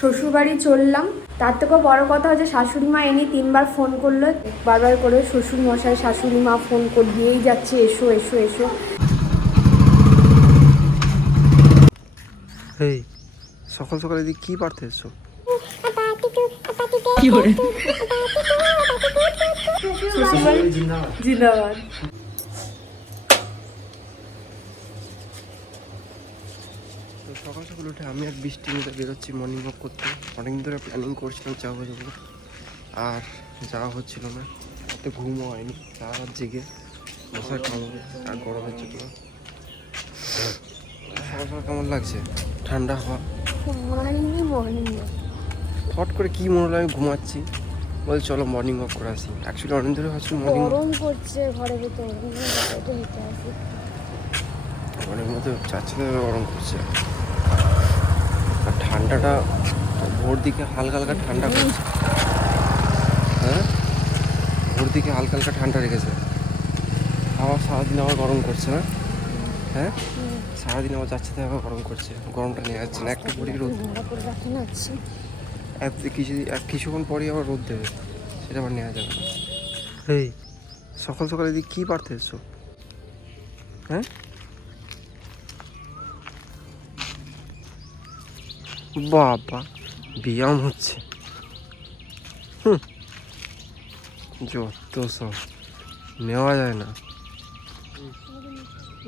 শ্বশুরবাড়ি চললাম। তার থেকেও বড় কথা হচ্ছে শাশুড়ি মা এনে তিনবার ফোন করল। বারবার করে শ্বশুর মশাই শাশুড়ি মা ফোন করে দিয়েই যাচ্ছে এসো এসো এসো। এই সকাল সকাল এদিকে কি পারতে এসছো? জিন্দাবাদ। তো সকাল উঠে আমি আর বৃষ্টি মধ্যে বেরোচ্ছি মর্নিং ওয়াক করতে। অনেক ধরে প্ল্যানিং করছিলাম যাব যাব। আর যাওয়া হচ্ছিল না। এত ঘুমও হয়নি। সারা রাত জেগে মশার কামড়ে আর গরমের জন্য। সকাল কেমন লাগছে? ঠান্ডা হওয়া? হট করে কি মনে হলো আমি ঘুমাচ্ছি? বল চলো মর্নিং ওয়াক করে আসি। অ্যাকচুয়ালি অনেক ধরে ভাবছি মর্নিং গরম করছে ঘরের ভিতরে। এটা হেঁটে আসি ঘরের মধ্যে যাচ্ছে তো গরম করছে আর ঠান্ডাটা ভোর দিকে হালকা হালকা ঠান্ডা করছে। হ্যাঁ? ভোর দিকে হালকা হালকা ঠান্ডা রেখেছে। আবার সারাদিন আবার গরম করছে না? হ্যাঁ? সারাদিন আবার যাচ্ছে তো আবার গরম করছে। গরমটা নিয়ে যাচ্ছে না। একটু পরেই রোদ। রাখে এক কিছু এক কিছুক্ষণ পরেই আবার রোদ দেবে। সেটা আবার নেওয়া যাবে না। এই। সকাল সকাল এদিকে কী পারতে এসছো? হ্যাঁ? বাবা ব্যায়াম হচ্ছে। হুম যত সব নেওয়া যায় না।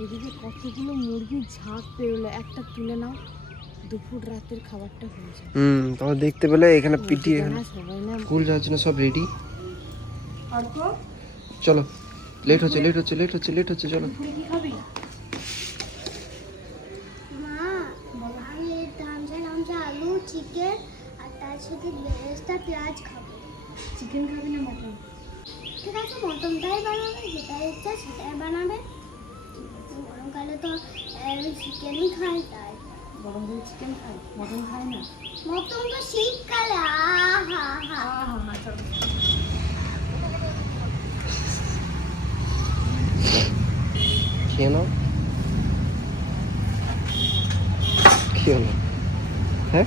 এদিকে কতগুলো মুরগির ঝাঁক একটা তুলে নাও দুপুর রাতের খাবারটা হয়ে যায় হুম তোমার দেখতে পেলে এখানে পিটি এখানে স্কুল যাওয়ার জন্য সব রেডি চলো লেট হচ্ছে লেট হচ্ছে লেট হচ্ছে লেট হচ্ছে চলো। কি খাবি মা আমি ধামসা ধামসা আলু চিকেন আর তার সাথে বেরেস্তা পেঁয়াজ খাব। চিকেন খাবি না মটন ঠিক আছে মটনটাই বানাবে যেটাই ইচ্ছা সেটাই বানাবে। গরমকালে তো চিকেনই খাই তাই। গরম করে চিকেন খাই মটন খাই না? মটন তো শীতকালে আহা হা খেয়ে নাও। খেয়ে নাও। হ্যাঁ?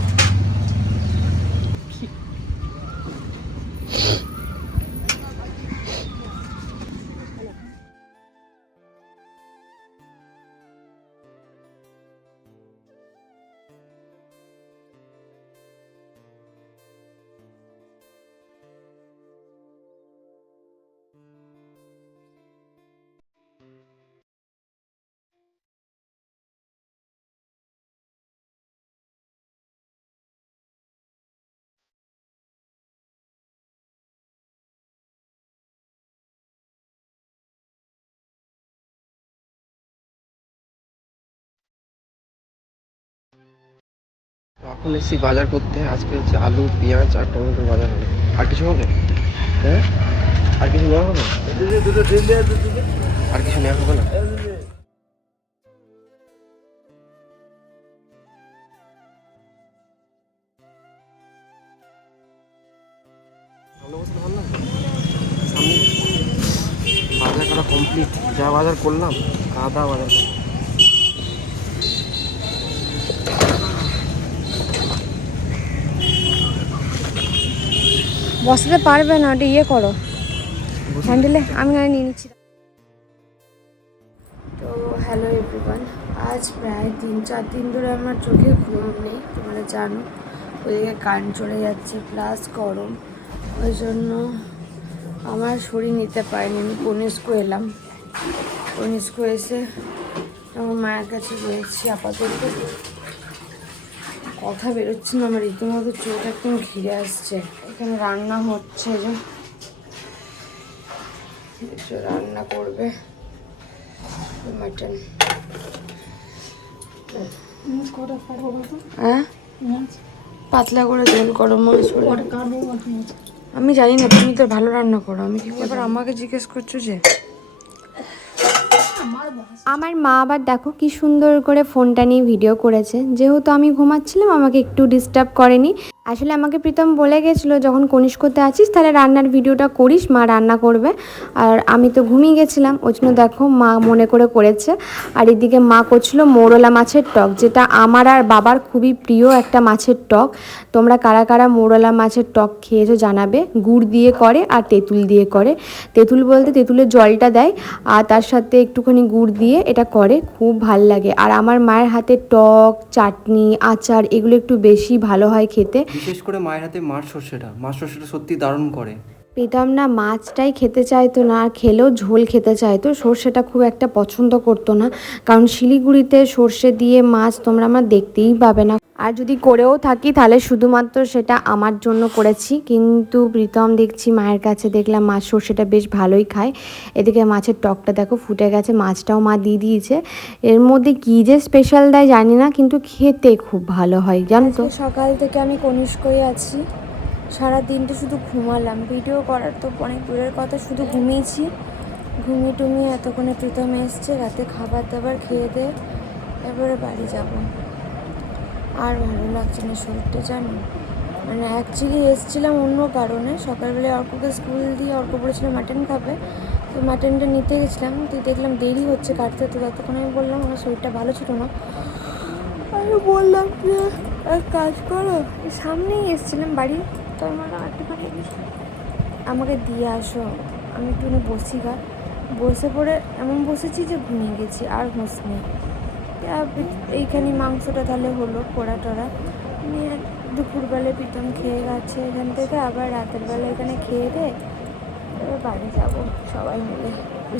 এখন এসেছি বাজার করতে আজকে হচ্ছে আলু, পেঁয়াজ আর টমেটো বাজার হবে। আর কিছু হবে? হ্যাঁ? আর কিছু নেওয়া হবে? আর কিছু নেওয়া হবে না? বাজার করা কমপ্লিট যা বাজার করলাম কাদা বাজার করলাম। বসাতে পারবে না ওটা ইয়ে করো। হ্যান্ডেলে আমি গাড়ি নিয়ে নিচ্ছি। তো হ্যালো এভরিওয়ান আজ প্রায় তিন চার দিন ধরে আমার চোখে ঘুম নেই তোমরা জানো। ওইদিকে কান চলে যাচ্ছে প্লাস গরম। ওই জন্য আমার শরীর নিতে পারিনি আমি কনিষ্কো এলাম। কনিষ্কো এসে আমার মায়ের কাছে রয়েছি আপাতত। কথা বেরোচ্ছে না আমার রীতিমতো চোখ একদম ঘিরে আসছে। এখানে রান্না হচ্ছে যে। রান্না করবে। মাটন। হ্যাঁ? পাতলা করে ঝোল করো আমি জানি না তুমি তো ভালো রান্না করো। আমি কি এবার আমাকে জিজ্ঞেস করছ যে? আমার মা আবার দেখো কি সুন্দর করে ফোনটা নিয়ে ভিডিও করেছে। যেহেতু আমি ঘুমাচ্ছিলাম আমাকে একটু ডিস্টার্ব করেনি। আসলে আমাকে প্রীতম বলে গেছিল, যখন কনিষ্কতে আছিস, তাহলে রান্নার ভিডিওটা করিস, মা রান্না করবে। আর আমি তো ঘুমিয়ে গেছিলাম, ওই জন্য দেখো মা মনে করে করেছে। আর এদিকে মা করছিল মোরলা মাছের টক, যেটা আমার আর বাবার খুবই প্রিয় একটা মাছের টক। তোমরা কারা কারা মোরলা মাছের টক খেয়েছো জানাবে। গুড় দিয়ে করে আর তেঁতুল দিয়ে করে। তেঁতুল বলতে তেঁতুলের জলটা দেয়, আর তার সাথে একটুখানি গুড় দিয়ে এটা করে, খুব ভালো লাগে। আর আমার মায়ের হাতে টক, চাটনি, আচার, এগুলো একটু বেশি ভালো হয় খেতে। বিশেষ করে মায়ের হাতে মাছ সর্ষেটা মাছ সর্ষেটা সত্যি দারুণ করে। প্রীতম না মাছটাই খেতে চাইতো না, আর খেলেও ঝোল খেতে চাইতো। সর্ষেটা খুব একটা পছন্দ করতো না, কারণ শিলিগুড়িতে সর্ষে দিয়ে মাছ তোমরা আমার দেখতেই পাবে না। আর যদি করেও থাকি, তাহলে শুধুমাত্র সেটা আমার জন্য করেছি। কিন্তু প্রীতম দেখছি মায়ের কাছে দেখলাম মাছ সর্ষেটা বেশ ভালোই খায়। এদিকে মাছের টকটা দেখো ফুটে গেছে, মাছটাও মা দিয়ে দিয়েছে। এর মধ্যে কী যে স্পেশাল দেয় জানি না, কিন্তু খেতে খুব ভালো হয়, জানো তো? সকাল থেকে আমি কনিষ্কই আছি। সারা দিনটা শুধু ঘুমালাম। ভিডিও করার তো অনেক দূরের কথা, শুধু ঘুমিয়েছি। ঘুমিয়ে টুমিয়ে এতক্ষণে প্রীতম এসছে, রাতে খাবার দাবার খেয়ে দে, এবারে বাড়ি যাব। আর ভালো লাগছে না শরীরটা, জানো? মানে অ্যাকচুয়ালি এসেছিলাম অন্য কারণে। সকালবেলায় অর্ককে স্কুল দিয়ে অর্ক বলেছিল মাটন খাবে, তো মাটনটা নিতে গেছিলাম, তো দেখলাম দেরি হচ্ছে কাটতে, তো ততক্ষণ আমি বললাম, আমার শরীরটা ভালো ছিল না। আমি বললাম যে কাজ করো? সামনেই এসেছিলাম বাড়ি। তো আমি বললাম একটুখানি আমাকে দিয়ে আসো। আমি একটুখানি বসি গা। বসে পড়ে এমন বসেছি যে ঘুমিয়ে গেছি, আর হুঁশ নেই। এইখানে মাংসটা তাহলে হলো, পোড়া টোড়া। নিয়ে দুপুরবেলায় পিতম খেয়ে গেছে। এখান থেকে আবার রাতের বেলা এখানে খেয়ে দে, এবার বাড়ি যাব সবাই মিলে।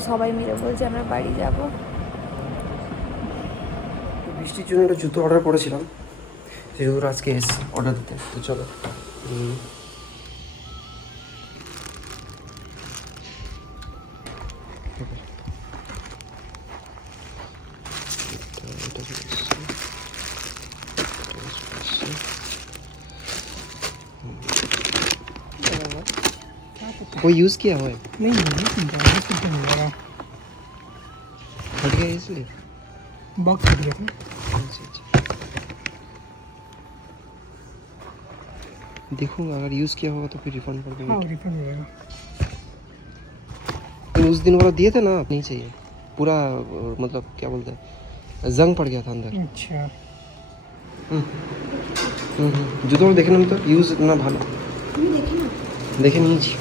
সবাই মিলে বলছে আমরা বাড়ি যাব। বৃষ্টির জন্য একটা জুতো অর্ডার করেছিলাম। সেই আজকে এসছে অর্ডার দিতে। তো চলো। कोई यूज़ किया हुआ है। नहीं नहीं लगा फट गया इसलिए? बॉक्स फट गया था। अच्छा अच्छा। देखूंगा अगर यूज़ किया होगा तो फिर रिफंड कर देंगे हाँ रिफंड हो जाएगा तो उस दिन वाला दिए थे ना आप नहीं चाहिए पूरा अ, मतलब क्या बोलते हैं जंग पड़ गया था अंदर अच्छा হুম হুম জুতো দেখে নিলাম তো ইউজ না ভালো দেখে নিয়েছি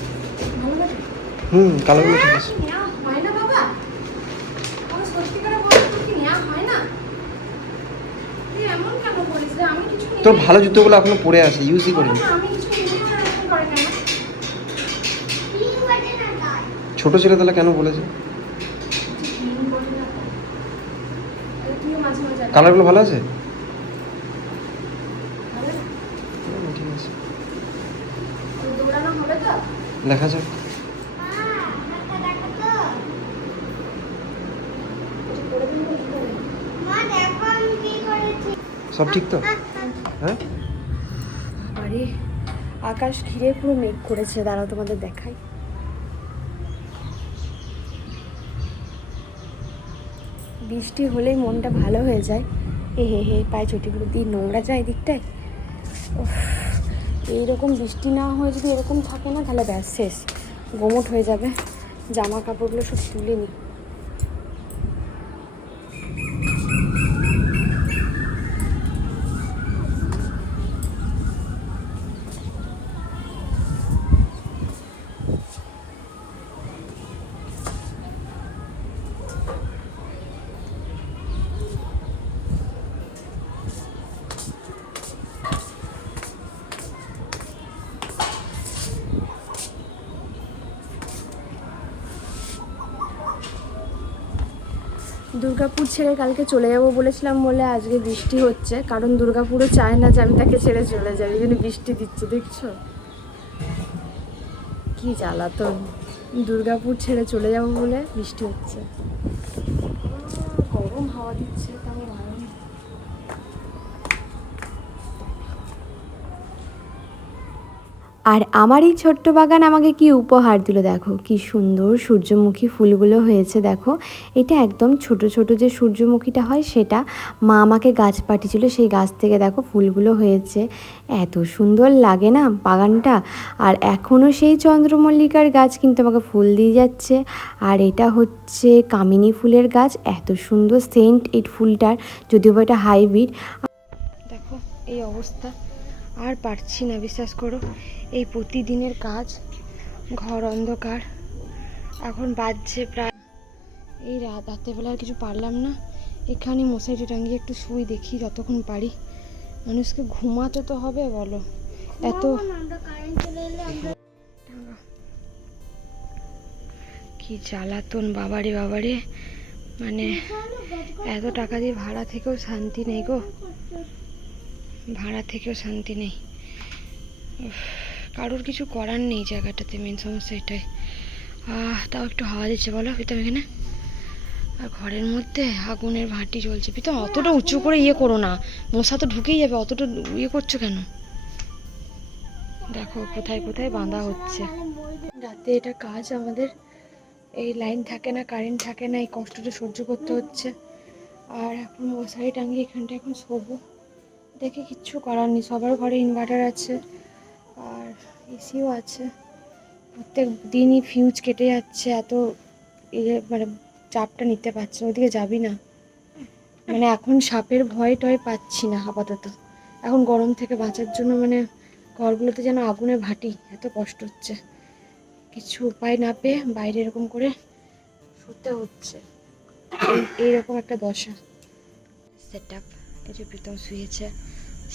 হুম কালারগুলো ঠিক আছে তোর ভালো জুতোগুলো এখনও পরে আছে ইউজই করিনি। ছোট ছেলে তাহলে কেন বলেছে? কালারগুলো ভালো আছে? দেখা যাক। সব ঠিক তো? হ্যাঁ? আরে, আকাশ ঘিরে পুরো মেঘ করেছে। দাঁড়াও, তোমাদের দেখাই। বৃষ্টি হলেই মনটা ভালো হয়ে যায়। এ হে হে, পায়ে চটিগুলো দিয়ে নোংরা যায় দিকটায় এইরকম বৃষ্টি না হয়ে যদি এরকম থাকে না, তাহলে ব্যাস, শেষ। গোমট হয়ে যাবে। জামা কাপড়গুলো সব তুলে নিই দুর্গাপুর ছেড়ে কালকে চলে যাব বলেছিলাম বলে আজকে বৃষ্টি হচ্ছে। কারণ দুর্গাপুরও চায় না যে আমি তাকে ছেড়ে চলে যাই। এই বৃষ্টি দিচ্ছে, দেখছ? কি জ্বালাতন। দুর্গাপুর ছেড়ে চলে যাব বলে বৃষ্টি হচ্ছে। গরম হাওয়া দিচ্ছে। আর আমার এই ছোট্ট বাগান আমাকে কি উপহার দিল দেখো, কি সুন্দর সূর্যমুখী ফুলগুলো হয়েছে দেখো। এটা একদম ছোট ছোট যে সূর্যমুখীটা হয় সেটা মা আমাকে গাছ পাঠিয়েছিল, সেই গাছ থেকে দেখো ফুলগুলো হয়েছে। এত সুন্দর লাগে না বাগানটা? আর এখনও সেই চন্দ্রমল্লিকার গাছ কিন্তু আমাকে ফুল দিয়ে যাচ্ছে। আর এটা হচ্ছে কামিনী ফুলের গাছ, এত সুন্দর সেন্ট এই ফুলটার, যদিও এটা হাইব্রিড। দেখো এই অবস্থা। আর পারছি না বিশ্বাস করো। এই প্রতিদিনের কাজ ঘর অন্ধকার। এখন বাজছে প্রায় এই রাত রাত্রেবেলা আর কিছু পারলাম না। এখানে মশারি টাঙ্গিয়ে একটু শুই দেখি যতক্ষণ পারি। মানুষকে ঘুমাতে তো হবে বলো। এত কি জ্বালাতন বাবারে বাবারে। মানে এত টাকা দিয়ে ভাড়া থেকেও শান্তি নেই গো। ভাড়া থেকেও শান্তি নেই। কারোর কিছু করার নেই জায়গাটাতে মেন সমস্যা এটাই। তাও একটু হাওয়া দিচ্ছে, বলো প্রীতম এখানে? আর ঘরের মধ্যে আগুনের ভাটি জ্বলছে। প্রীতম, অতটা উঁচু করে ইয়ে করো না। মশা তো ঢুকেই যাবে, অতটা ইয়ে করছ কেন? দেখো, কোথায় কোথায় বাঁধা হচ্ছে। রাতে এটা কাজ আমাদের, এই লাইন থাকে না, কারেন্ট থাকে না, এই কষ্টটা সহ্য করতে হচ্ছে। আর এখন মশারি টাঙ্গিয়ে এখানটা এখন শোবো। দেখে কিচ্ছু করার নেই। সবার ঘরে ইনভার্টার আছে আর এসিও আছে। প্রত্যেক দিনই ফিউজ কেটে যাচ্ছে, এত ইয়ে মানে চাপটা নিতে পারছে ওদিকে যাবি না। মানে এখন সাপের ভয় টয় পাচ্ছি না আপাতত। এখন গরম থেকে বাঁচার জন্য মানে ঘরগুলোতে যেন আগুনে ভাটি, এত কষ্ট হচ্ছে। কিছু উপায় না পেয়ে বাইরে এরকম করে শুতে হচ্ছে। এইরকম একটা দশা। সেট আপ এই যে প্রীতম শুয়েছে।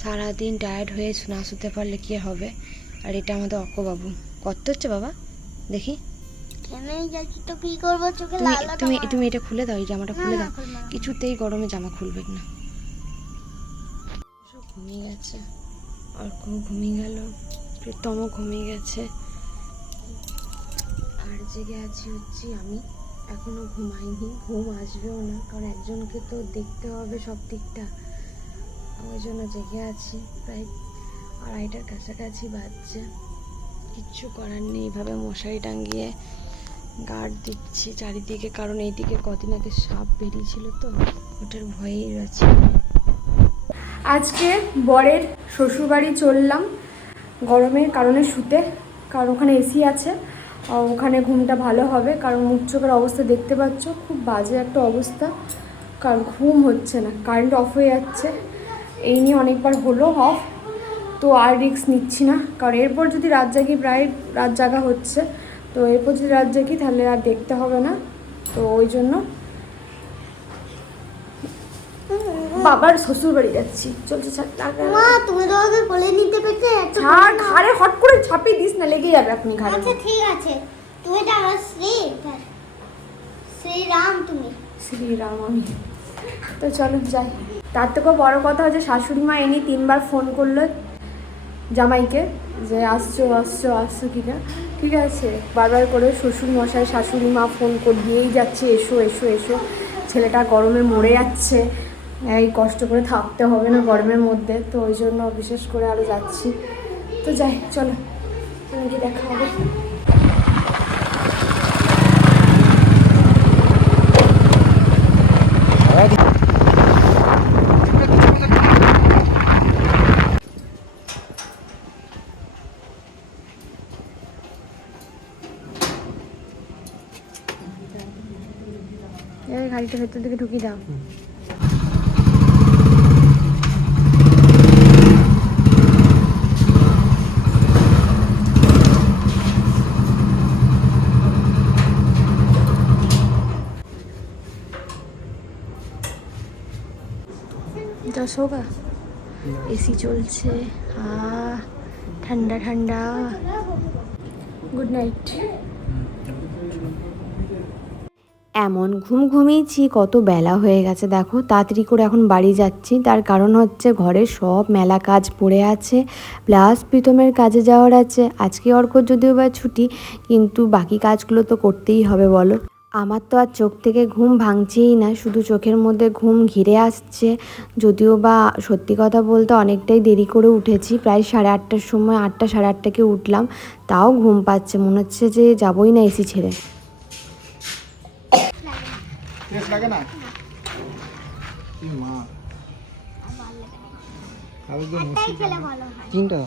সারাদিন টায়ার্ড হয়ে না শুতে পারলে কি হবে? আর এটা আমাদের অকবাবু কত হচ্ছে বাবা? দেখি। তো কি করব? চোখে তুমি তুমি এটা খুলে দাও এই জামাটা খুলে দাও। কিছুতেই গরমে জামা খুলবে না। ঘুমিয়ে গেছে। অর্ক ঘুমিয়ে গেল। ঘুমিয়ে গেছে। আর জেগে আছি হচ্ছি আমি। এখনও ঘুমাইনি ঘুম আসবেও না। কারণ একজনকে তো দেখতে হবে সব দিকটা। ওই জন্য জেগে আছি, প্রায় আড়াইটার কাছাকাছি বাজছে। কিচ্ছু করার নেই এইভাবে মশারি টাঙ্গিয়ে গার্ড দিচ্ছি চারিদিকে, কারণ এইদিকে কদিন আগে সাপ বেরিয়েছিল তো, ওটার ভয়েই আছে আজকে বরের শ্বশুরবাড়ি চললাম, গরমের কারণে শুতে, কারণ ওখানে এসি আছে ওখানে ঘুমটা ভালো হবে, কারণ মুখ চোখের অবস্থা দেখতে পাচ্ছ, খুব বাজে একটা অবস্থা, কারণ ঘুম হচ্ছে না কারেন্ট অফ হয়ে যাচ্ছে। এই নিয়ে অনেকবার হলো অফ তো আর রিস্ক নিচ্ছি না। কারণ এরপর যদি রাত জাগি প্রায় রাত জাগা হচ্ছে তো এরপর যদি রাত জাগি তাহলে আর দেখতে হবে না। তো ওই জন্য বাবার শ্বশুর বাড়ি যাচ্ছি। চলছে মা তুমি তো আমাকে কোলে নিতে পেতে ছাড় ঘাড়ে হট করে ছাপিয়ে দিস না লেগে যাবে আপনি ঘাড়ে। আচ্ছা ঠিক আছে। তুমি এটা আমার শ্রী শ্রীরাম তুমি। শ্রীরাম আমি। তো চলো যাই। তার থেকেও বড় কথা হচ্ছে শাশুড়ি মা এনি তিনবার ফোন করল জামাইকে যে, আসছো আসছো আসছো কিনা? ঠিক আছে। বারবার করে শ্বশুর মশাই, শাশুড়ি মা ফোন করে দিয়েই যাচ্ছে, এসো এসো এসো। ছেলেটা গরমে মরে যাচ্ছে। এই কষ্ট করে থাকতে হবে না গরমের মধ্যে, তো ওই জন্য বিশেষ করে আরও যাচ্ছি। তো যাই, চলো কি দেখা হবে। গাড়িটা ভেতর দিকে ঢুকিয়ে দাও। দশ হোগা? এসি চলছে। ঠান্ডা ঠান্ডা। গুড নাইট এমন ঘুম ঘুমিয়েছি কত বেলা হয়ে গেছে, দেখো। তাড়াতাড়ি করে এখন বাড়ি যাচ্ছি। তার কারণ হচ্ছে ঘরে সব মেলা কাজ পড়ে আছে, প্লাস প্রীতমের কাজে যাওয়ার আছে। আজকে অর্ক যদিও বা ছুটি, কিন্তু বাকি কাজগুলো তো করতেই হবে, বলো। আমার তো আর চোখ থেকে ঘুম ভাঙছেই না, শুধু চোখের মধ্যে ঘুম ঘিরে আসছে। যদিও বা সত্যি কথা বলতে অনেকটাই দেরি করে উঠেছি, প্রায় সাড়ে আটটার সময়, আটটা সাড়ে আটটাকে উঠলাম। তাও ঘুম পাচ্ছে, মনে হচ্ছে যে যাবই না এসি ছেড়ে। টেস্ট লাগে না? কি মা? তিনটা?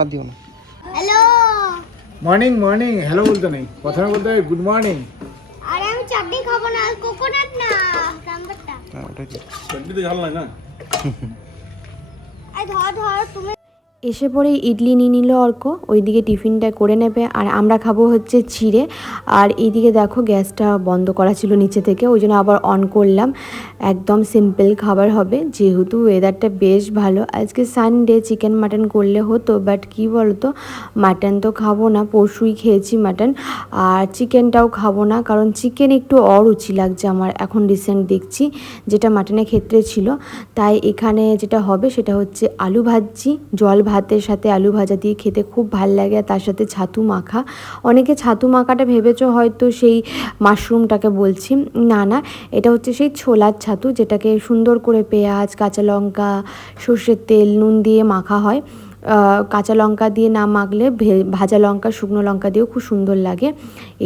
আর দিও না। হ্যালো? মর্নিং মর্নিং হ্যালো বলতে নেই। প্রথমে বলতে হবে গুড মর্নিং আরে আমি চাটনি খাব না কোকোনাট না নাম্বারটা হ্যাঁ ধর ধর তুমি এসে পরে ইডলি নিয়ে নিল অর্ক, ওইদিকে টিফিনটা করে নেবে। আর আমরা খাব হচ্ছে চিড়ে আর এইদিকে দেখো গ্যাসটা বন্ধ করা ছিল নিচে থেকে, ওই জন্য আবার অন করলাম। একদম সিম্পল খাবার হবে, যেহেতু ওয়েদারটা বেশ ভালো। আজকে সানডে চিকেন মাটন করলে হতো বাট কি বলতো মাটন তো খাব না, পরশুই খেয়েছি মাটন আর চিকেনটাও খাব না, কারণ চিকেন একটু অরুচি লাগছে আমার, এখন রিসেন্ট দেখছি, যেটা মাটনের ক্ষেত্রে ছিল। তাই এখানে যেটা হবে, সেটা হচ্ছে আলু ভাজি, জল ভাতের সাথে আলু ভাজা দিয়ে খেতে খুব ভালো লাগে আর তার সাথে ছাতু মাখা। অনেকে ছাতু মাখাটা ভেবেছো হয়তো সেই মাশরুমটাকে বলছি। না না, এটা হচ্ছে সেই ছোলার ছাতু যেটাকে সুন্দর করে পেঁয়াজ, কাঁচা লঙ্কা, সর্ষের তেল, নুন দিয়ে মাখা হয়। কাঁচা লঙ্কা দিয়ে না মাখলে ভাজা লঙ্কা, শুকনো লঙ্কা দিয়েও খুব সুন্দর লাগে।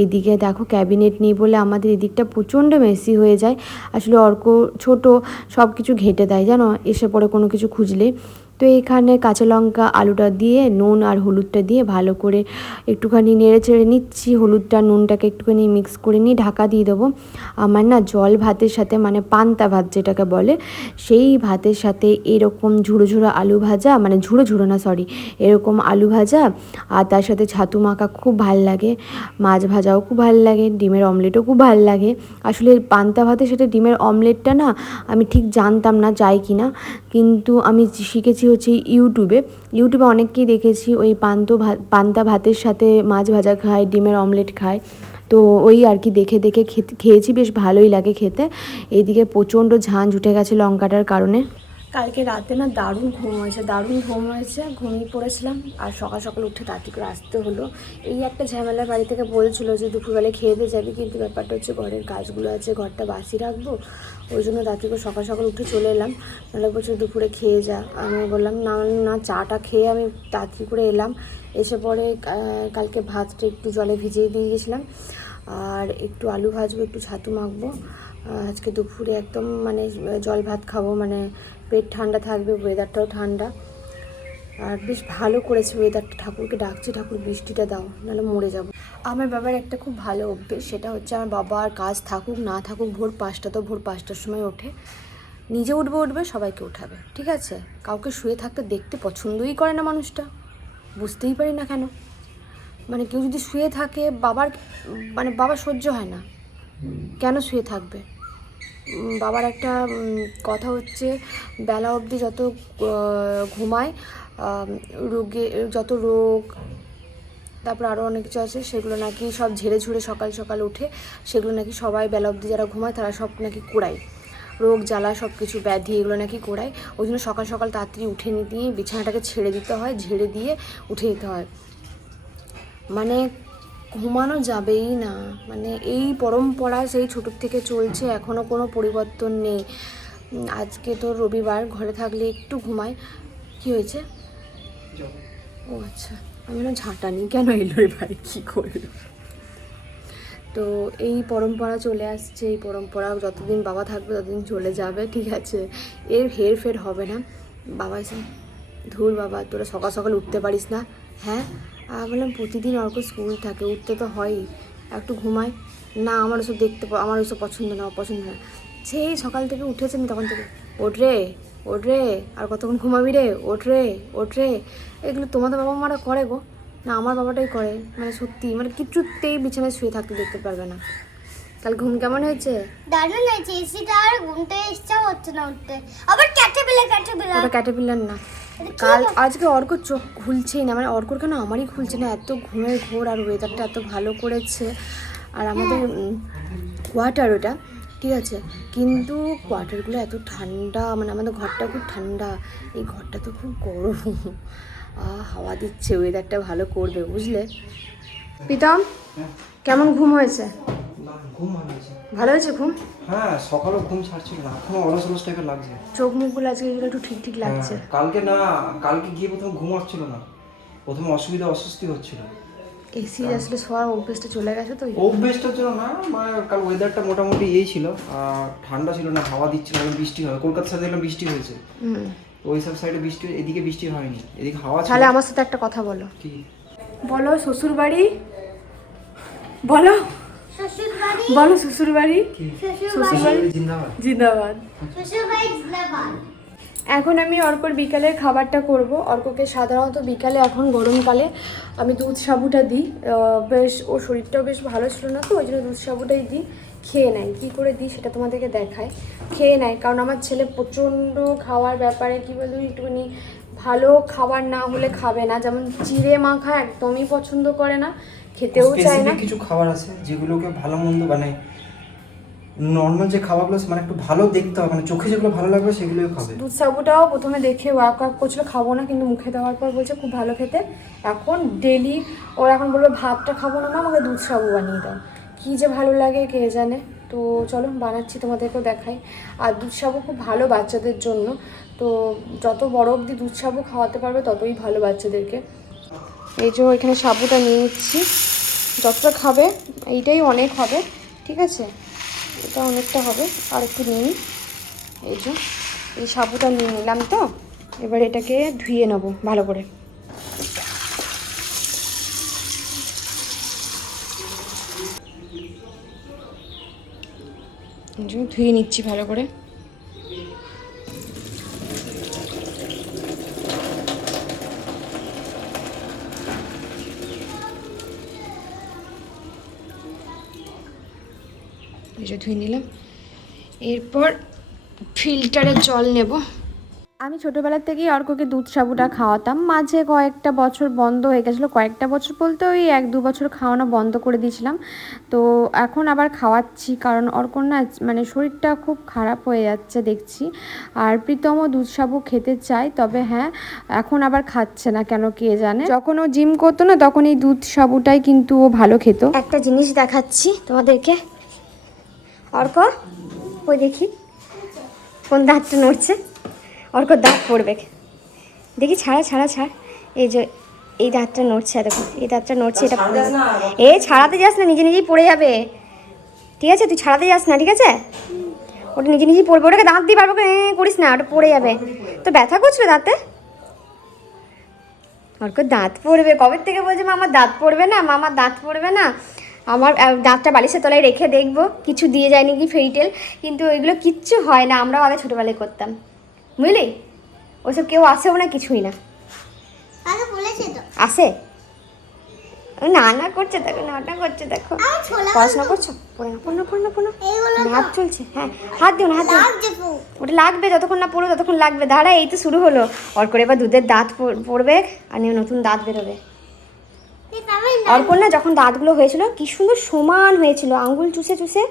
এদিকে দেখো ক্যাবিনেট নেই বলে আমাদের এদিকটা প্রচণ্ড মেসি হয়ে যায়। আসলে অর্ক ছোট সব কিছু ঘেটে দেয়, জানো? এসে পরে কোনো কিছু খুঁজলে। তো এখানে কাঁচা লঙ্কা, আলুটা দিয়ে, নুন আর হলুদটা দিয়ে ভালো করে একটুখানি নেড়ে চেড়ে নিচ্ছি। হলুদটা, নুনটাকে একটুখানি মিক্স করে নিয়ে ঢাকা দিয়ে দেবো। আমার না জল ভাতের সাথে মানে পান্তা ভাত যেটাকে বলে, সেই ভাতের সাথে এরকম ঝুড়ো ঝুড়ো আলু ভাজা মানে ঝুড়ো ঝুড়ো না সরি এরকম আলু ভাজা আর তার সাথে ছাতু মাখা খুব ভালো লাগে। মাছ ভাজাও খুব ভালো লাগে, ডিমের অমলেটও খুব ভালো লাগে। আসলে পান্তা ভাতের সাথে ডিমের অমলেটটা না আমি ঠিক জানতাম না, যাই কি না কিন্তু আমি শিখেছি হচ্ছে ইউটিউবে। ইউটিউবে অনেককেই দেখেছি, ওই পান্ত ভা, পান্তা ভাতের সাথে মাছ ভাজা খায়, ডিমের অমলেট খায়। তো ওই আর কি দেখে দেখে খেয়েছি, বেশ ভালোই লাগে খেতে। এইদিকে প্রচণ্ড ঝাঁঝ উঠে গেছে লঙ্কাটার কারণে। কালকে রাতে না দারুণ ঘুম হয়েছে, দারুণ ঘুম হয়েছে। ঘুমিয়ে পড়েছিলাম আর সকাল সকাল উঠে তাড়াতাড়ি করে আসতে হলো। এই একটা ঝামেলা বাড়ি থেকে বলছিল যে দুপুরবেলা খেয়ে দিয়ে যাবি, কিন্তু ব্যাপারটা হচ্ছে ঘরের কাজগুলো আছে, ঘরটা বাসি রাখব। ওই জন্য তাড়াতাড়ি করে সকাল সকাল উঠে চলে এলাম। নাহলে বলছে দুপুরে খেয়ে যা। আমি বললাম, না না, চাটা খেয়ে আমি তাড়াতাড়ি করে এলাম। এসে পরে কালকে ভাতটা একটু জলে ভিজিয়ে দিয়ে গেছিলাম। আর একটু আলু ভাজবো, একটু ছাতু মাখবো। আজকে দুপুরে একদম মানে জল ভাত খাব মানে পেট ঠান্ডা থাকবে ওয়েদারটাও ঠান্ডা। আর বেশ ভালো করেছে ওয়েদারটা ঠাকুরকে ডাকছে, ঠাকুর বৃষ্টিটা দাও, নাহলে মরে যাব। আমার বাবার একটা খুব ভালো অভ্যেস, সেটা হচ্ছে আমার বাবার কাজ থাকুক, না থাকুক, ভোর পাঁচটা তো ভোর পাঁচটার সময় ওঠে। নিজে উঠবে উঠবে, সবাইকে উঠাবে, ঠিক আছে? কাউকে শুয়ে থাকতে দেখতে পছন্দই করে না মানুষটা, বুঝতেই পারি না কেন? মানে কেউ যদি শুয়ে থাকে, বাবার মানে বাবা সহ্য হয় না। কেন শুয়ে থাকবে? বাবার একটা কথা হচ্ছে, বেলা অবধি যত ঘুমায় রোগে, যত রোগ, তারপর আরও অনেক কিছু আছে, সেগুলো নাকি সব ঝেড়ে ঝুড়ে সকাল সকাল উঠে, সেগুলো নাকি সবাই বেলা অবধি যারা ঘুমায়, তারা সব নাকি কোড়ায়। রোগ, জ্বালা সব কিছু ব্যাধি, এগুলো নাকি কোড়ায়। ওই জন্য সকাল সকাল তাড়াতাড়ি উঠে নিয়ে, বিছানাটাকে ছেড়ে দিতে হয়, ঝেড়ে দিয়ে উঠে দিতে হয়। মানে ঘুমানো যাবেই না। মানে এই পরম্পরা সেই ছোটোর থেকে চলছে, এখনও কোনো পরিবর্তন নেই। আজকে তো রবিবার, ঘরে থাকলে একটু ঘুমাই। কি হয়েছে? ও আচ্ছা আমি না ঝাঁটা নিই। কেন এলো এবারে কী করল? তো এই পরম্পরা চলে আসছে, এই পরম্পরা যতদিন বাবা থাকবে ততদিন চলে যাবে, ঠিক আছে? এর হেরফের হবে না। বাবা এসে, ধুর বাবা, তোরা সকাল সকাল উঠতে পারিস না। হ্যাঁ? আর বললাম প্রতিদিন অর্ক স্কুল থাকে উঠতে তো হয়ই। একটু ঘুমায় না আমার ওসব দেখতে আমার ওসব পছন্দ না অপছন্দ না। সেই সকাল থেকে উঠেছে আমি তখন থেকে। ওঠ রে ওঠ রে আর কতক্ষণ ঘুমাবি রে? ওঠ রে ওঠ রে। এগুলো তোমাদের বাবা মারা করে গো। না আমার বাবাটাই করে। মানে সত্যি মানে কিছুতেই বিছানায় শুয়ে থাকতে দেখতে পারবে না। কাল ঘুম কেমন হয়েছে? দারুণ হয়েছে। এসিটা আর ঘুমতে ইচ্ছা হচ্ছে না উঠতে। আবার ক্যাটারপিলার ক্যাটারপিলার ওটা ক্যাটাপিলার না। কাল আজকে অর্ক চোখ খুলছেই না মানে অর্কর কেন আমারই খুলছে না? এত ঘুমের ঘোর আর ওয়েদারটা এত ভালো করেছে। আর আমাদের কোয়ার্টার ওটা, ঠিক আছে? কিন্তু কোয়ার্টারগুলো এত ঠান্ডা মানে আমাদের ঘরটা খুব ঠান্ডা। এই ঘরটা তো খুব গরম। হাওয়া দিচ্ছে ওয়েদারটা ভালো করবে, বুঝলে? প্রীতম? কেমন ঘুম হয়েছে? না ঘুম ভালো আছে ভালো হয়েছে ঘুম? হ্যাঁ সকালেও ঘুম ছাড়ছিল না। এখনও অলস অলস টাইপের লাগছে। চোখ মুখগুলো আজকে এগুলো একটু ঠিক ঠিক লাগছে। হ্যাঁ, কালকে না কালকে গিয়ে প্রথমে ঘুম আসছিল না। প্রথমে অসুবিধা অস্বস্তি হচ্ছিল। এসি আসলে শোয়ার অভ্যেসটা চলে গেছে তো? অভ্যেসটার জন্য না মানে কাল ওয়েদারটা মোটামুটি এই ছিল। আর ঠান্ডা ছিল না হাওয়া দিচ্ছিল না বৃষ্টি হবে কলকাতার সাথে দেখলাম বৃষ্টি হয়েছে। ওই সব সাইডে বৃষ্টি এদিকে বৃষ্টি হয়নি। এদিকে হাওয়া ছিল। তাহলে আমার সাথে একটা কথা বলো। কি? বলো শ্বশুর বাড়ি বলো। বলো শ্বশুর বাড়ি শ্বশুর শ্বশুর বাড়ি জিন্দাবাদ। এখন আমি অর্কর বিকালের খাবারটা করব। অর্ককে সাধারণত বিকালে এখন গরমকালে আমি দুধ সাবুটা দিই। বেশ ও শরীরটাও বেশ ভালো ছিল না তো ওই জন্য দুধ সাবুটাই দিই। খেয়ে নেয়। কী করে দিই সেটা তোমাদেরকে দেখায় খেয়ে নেয় কারণ আমার ছেলে প্রচণ্ড খাওয়ার ব্যাপারে কী বলতো একটুখানি ভালো খাবার না হলে খাবে না। যেমন চিড়ে মাখা একদমই পছন্দ করে না। খেতেও চায় না। কিছু খাবার আছে যেগুলোকে ভালো মন্দ মানে নর্মাল যে খাবারগুলো মানে একটু ভালো দেখতে হবে মানে চোখে যেগুলো ভালো লাগবে সেগুলোই খাবে। দুধ সাবুটাও প্রথমে দেখে ওয়াক ওয়াক করছিল খাব না কিন্তু মুখে দেওয়ার পর বলছে খুব ভালো খেতে। এখন ডেলি ওর এখন বলবে ভাতটা খাব না মা আমাকে দুধ সাবু বানিয়ে দাও। কী যে ভালো লাগে কে জানে। তো চলো বানাচ্ছি তোমাদেরকেও দেখাই। আর দুধ সাবু খুব ভালো বাচ্চাদের জন্য। তো যত বড় অবধি দুধ সাবু খাওয়াতে পারবে ততই ভালো বাচ্চাদেরকে। এই যে এখানে সাবুটা নিয়ে নিচ্ছি। যতটা খাবে, এইটাই অনেক হবে, ঠিক আছে? এটা অনেকটা হবে, আর একটু নিয়ে নিই এই যে, এই সাবুটা নিয়ে নিলাম তো, এবার এটাকে ধুয়ে নেব ভালো করে। ধুয়ে নিচ্ছি ভালো করে। এই যে ধুয়ে নিলাম। এরপর ফিল্টারের জল নেব। আমি ছোটোবেলার থেকেই অর্ককে দুধ সাবুটা খাওয়াতাম। মাঝে কয়েকটা বছর বন্ধ হয়ে গেছিল। কয়েকটা বছর বলতে ওই এক দু বছর খাওয়ানো বন্ধ করে দিয়েছিলাম। তো এখন আবার খাওয়াচ্ছি কারণ অর্কর না মানে শরীরটা খুব খারাপ হয়ে যাচ্ছে দেখছি। আর প্রীতমও দুধ সাবু খেতে চায় তবে হ্যাঁ এখন আবার খাচ্ছে না কেন কে জানে। যখন ও জিম করতো না তখন এই দুধ সাবুটাই কিন্তু ও ভালো খেত। একটা জিনিস দেখাচ্ছি তোমাদেরকে। অর্ক ওই দেখি কোন দাঁতটা নড়ছে। অর্ক দাঁত পড়বে। দেখি ছাড়া ছাড়া ছাড়। এই যে এই দাঁতটা নড়ছে দেখো এই দাঁতটা নড়ছে এটা। এ ছাড়াতে যাস না নিজে নিজেই পড়ে যাবে। ঠিক আছে তুই ছাড়াতে যাস না ঠিক আছে? ওটা নিজে নিজেই পড়বে ওটাকে দাঁত দিয়ে পারব করিস না ওটা পড়ে যাবে। তো ব্যথা করছিল দাঁতে? অর্ক দাঁত পড়বে। কবে থেকে বলছে মা আমার দাঁত পড়বে না? মা আমার দাঁত পড়বে না? আমার দাঁতটা বালিশের তলায় রেখে দেখব। কিছু দিয়ে যায় নাকি ফেরিটেল কিন্তু ওইগুলো কিচ্ছু হয় না আমরাও আগে ছোটোবেলায় করতাম। বুঝলি? ওসব কেউ আসেও না কিছুই না। আসে? না না করছে দেখো নাটা করছে দেখো। পড়াশোনা করছ? পড়ে না পড়ো পড়ো পড়ো হাত চলছে হ্যাঁ। হাত দিও না হাত দিও ওটা লাগবে যতক্ষণ না পড়ো ততক্ষণ লাগবে। দাঁড়া এই তো শুরু হলো। ওর করে এবার দুধের দাঁত পড়- পড়বে আর নিয়ে নতুন দাঁত বেরোবে। অর্পণ না যখন দাঁতগুলো হয়েছিল, কি সুন্দর সমান হয়েছিল। আঙ্গুল চুষে চুষে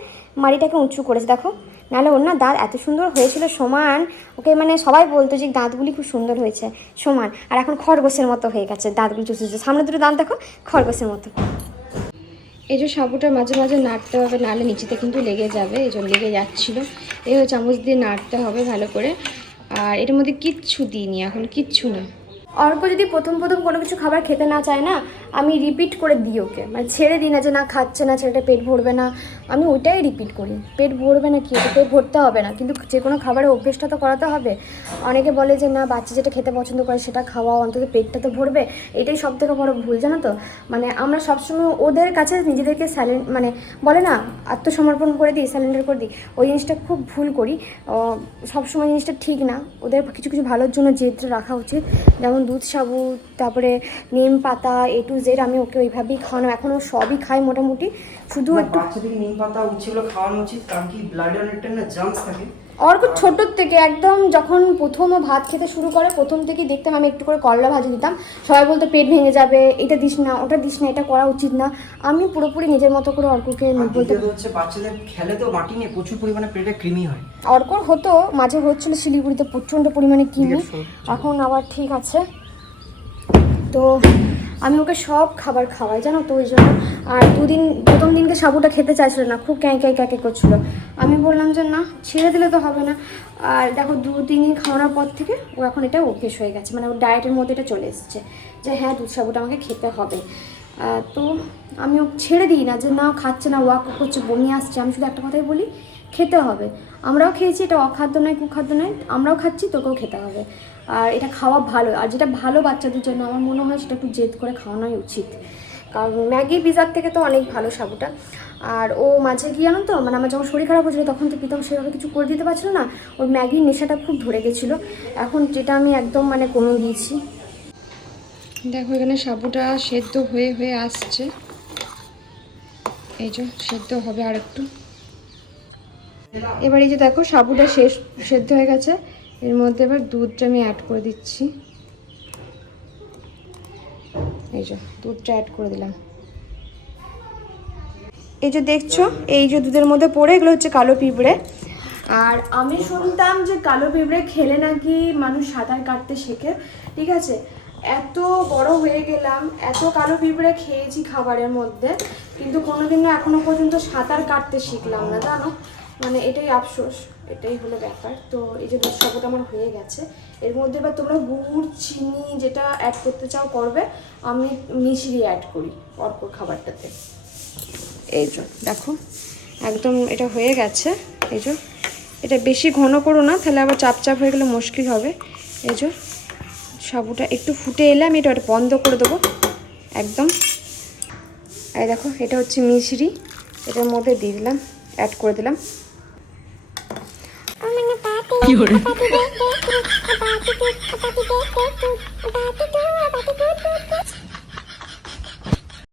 মাড়িটাকে উঁচু করেছে, দেখো। নাহলে ওর না দাঁত এত সুন্দর হয়েছিল, সমান। ওকে মানে সবাই বলতো যে দাঁতগুলি খুব সুন্দর হয়েছে, সমান। আর এখন খরগোশের মতো হয়ে গেছে দাঁতগুলি চুষে চুষে। সামনে দুটো দাঁত দেখো, খরগোশের মতো। এই যে সাবুটা মাঝে মাঝে নাড়তে হবে, নাহলে নিচেতে কিন্তু লেগে যাবে, এই জন্য লেগে যাচ্ছিল। এই চামচ দিয়ে নাড়তে হবে ভালো করে। আর এটার মধ্যে কিচ্ছু দিইনি এখন, কিচ্ছু না। অর্ক যদি প্রথম প্রথম কোনো কিছু খাবার খেতে না চায় না আমি রিপিট করে দিই ওকে। মানে ছেড়ে দিই না যে, না, খাচ্ছে না, ছেলেটা পেট ভরবে না। আমি ওইটাই রিপিট করি। পেট ভরবে না কি? পেট ভরতে হবে না? কিন্তু যে কোনো খাবারের অভ্যেসটা তো করাতে হবে। অনেকে বলে যে, না, বাচ্চা যেটা খেতে পছন্দ করে সেটা খাওয়াও, অন্তত পেটটা তো ভরবে। এটাই সব থেকে বড় ভুল, জানো তো? মানে আমরা সবসময় ওদের কাছে নিজেদেরকে স্যালেন্ট মানে বলে না, আত্মসমর্পণ করে দিই স্যালেন্ডার করে দিই। ওই জিনিসটা খুব ভুল করি। সবসময় জিনিসটা ঠিক না। ওদের কিছু কিছু ভালোর জন্য জেদটা রাখা উচিত। যেমন দুধ, সাবু, তারপরে নিম পাতা এ টু জেড আমি ওকে ওইভাবেই খাওয়ানো এখন ও সবই খায় মোটামুটি। শুধু একটু বাচ্চাদেরকে নিম পাতা উচ্ছেগুলো খাওয়ানো উচিত কারণ কি ব্লাডে অনেকটা না জার্মস থাকে। অর্ক ছোটোর থেকে একদম যখন প্রথম ও ভাত খেতে শুরু করে প্রথম থেকেই দেখতাম আমি একটু করে করলা ভাজি দিতাম। সবাই বলতো পেট ভেঙে যাবে এটা দিস না ওটা দিস না এটা করা উচিত না। আমি পুরোপুরি নিজের মতো করে অর্ককে বলতে হচ্ছে বাচ্চাদের খেলে তো মাটি নিয়ে প্রচুর পরিমাণে পেটে কৃমি হয়। অর্কর হতো মাঝে হচ্ছিল শিলিগুড়িতে প্রচণ্ড পরিমাণে কিনি এখন আবার ঠিক আছে। তো আমি ওকে সব খাবার খাওয়াই, জানো তো ওই জন্য। আর দুদিন, প্রথম দিনকে সাবুটা খেতে চাইছিল না, খুব ক্যাঁ ক্যাঁ ক্যাঁকে করছিল। আমি বললাম যে, না, ছেড়ে দিলে তো হবে না। আর দেখো দু তিন খাওয়ানোর পর থেকে ও এখন এটা অভ্যেস হয়ে গেছে। মানে ওর ডায়েটের মধ্যে এটা চলে এসেছে যে হ্যাঁ দুধ সাবুটা আমাকে খেতে হবে। তো আমি ছেড়ে দিই না যে, না, খাচ্ছে না, ওয়াক করছে, বমি আসছে। আমি শুধু একটা কথাই বলি, খেতে হবে। আমরাও খেয়েছি, এটা অখাদ্য নয়, কুখাদ্য নয়, আমরাও খাচ্ছি, তোকেও খেতে হবে। আর এটা খাওয়া ভালো, আর যেটা ভালো বাচ্চাদের জন্য, আমার মনে হয় সেটা একটু জেদ করে খাওয়ানোই উচিত। কারণ ম্যাগি পিজার থেকে তো অনেক ভালো সাবুটা। আর ও মাঝে গিয়ে জানো তো মানে আমার যখন শরীর খারাপ হয়েছিলো, তখন তো প্রীতম সেভাবে কিছু করে দিতে পারছিল না, ওর ম্যাগির নেশাটা খুব ধরে গেছিল। এখন যেটা আমি একদম মানে কমে দিয়েছি। দেখো, এখানে সাবুটা সেদ্ধ হয়ে হয়ে আসছে। এই যে, সেদ্ধ হবে আর একটু এবার এই যে দেখো, সাবুটা শেষ, সেদ্ধ হয়ে গেছে। এর মধ্যে এবার দুধটা আমি অ্যাড করে দিচ্ছি। এই যে, দুধটা অ্যাড করে দিলাম। এই যে দেখছ, এই যে দুধের মধ্যে পড়ে, এগুলো হচ্ছে কালো পিঁপড়ে। আর আমি শুনতাম যে কালো পিঁপড়ে খেলে নাকি মানুষ সাঁতার কাটতে শেখে। ঠিক আছে? এত বড় হয়ে গেলাম, এত কালো পিঁপড়ে খেয়েছি খাবারের মধ্যে। কিন্তু কোনোদিনও এখনও পর্যন্ত সাঁতার কাটতে শিখলাম না, জানো? মানে এটাই আফসোস, এটাই হলো ব্যাপার। তো এই যে দুধ আমার হয়ে গেছে। এর মধ্যে এবার তোমরা গুড়, চিনি যেটা অ্যাড করতে চাও করবে, আমি মিশরি অ্যাড করি অর্পর খাবারটাতে। এই যে, দেখো, একদম এটা হয়ে গেছে। এই যে, এটা বেশি ঘন করো না, তাহলে আবার চাপ চাপ হয়ে গেলে মুশকিল হবে। এই যে, সাবুটা একটু ফুটে এলে আমি এটা বন্ধ করে দেবো। একদম। এই দেখো, এটা হচ্ছে মিশরি। এটার মধ্যে দিয়ে দিলাম অ্যাড করে দিলাম। Pure.